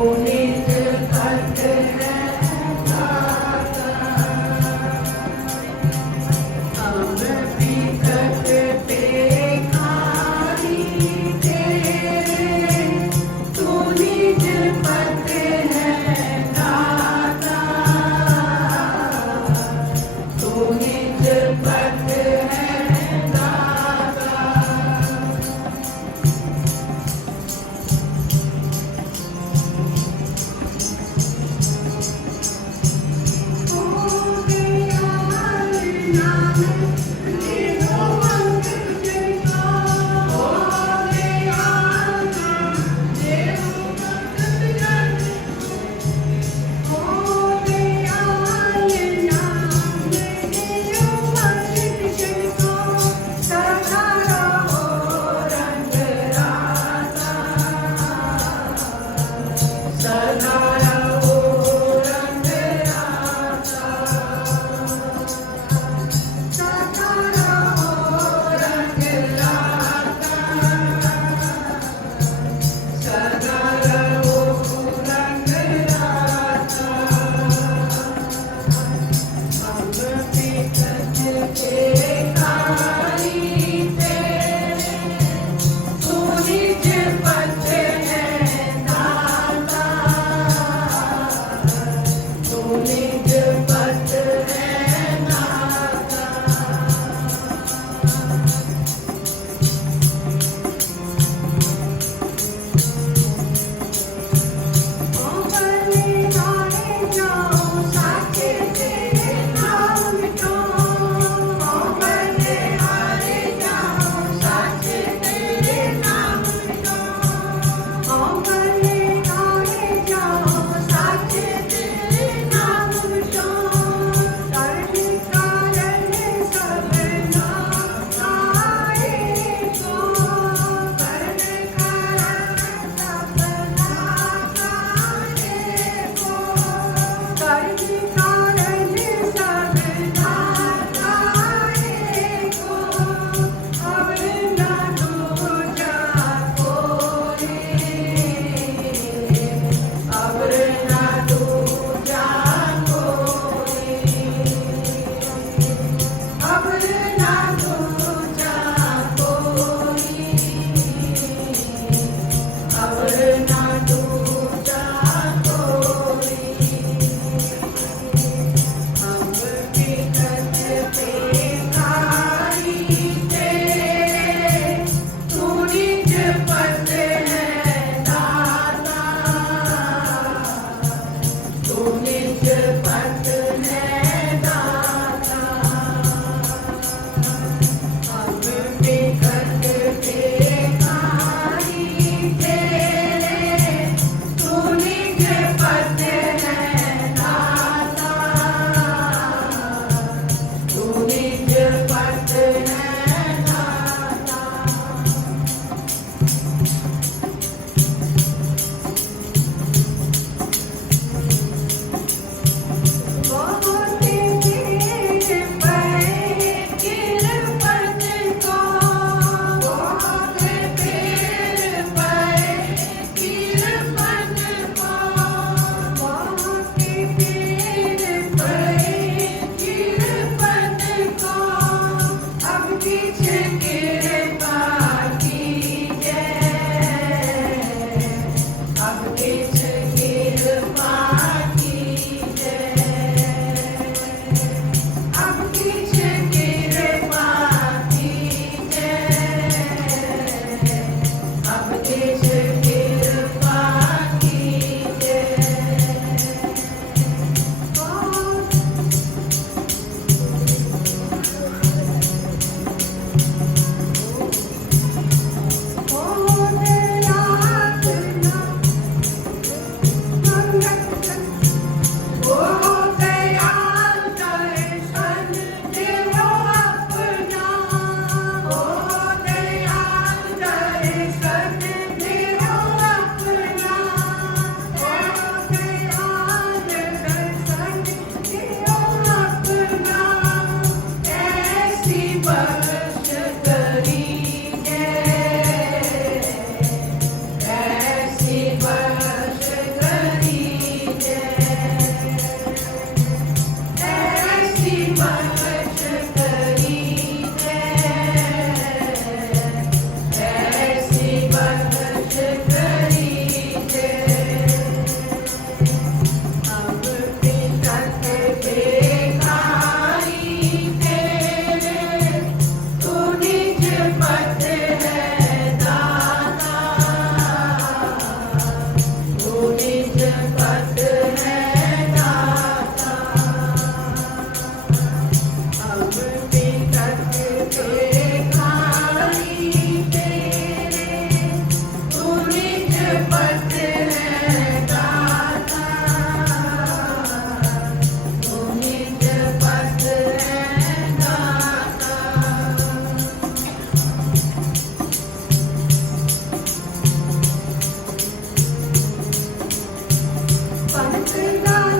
Come ॐ limpa. பணத்தை நான்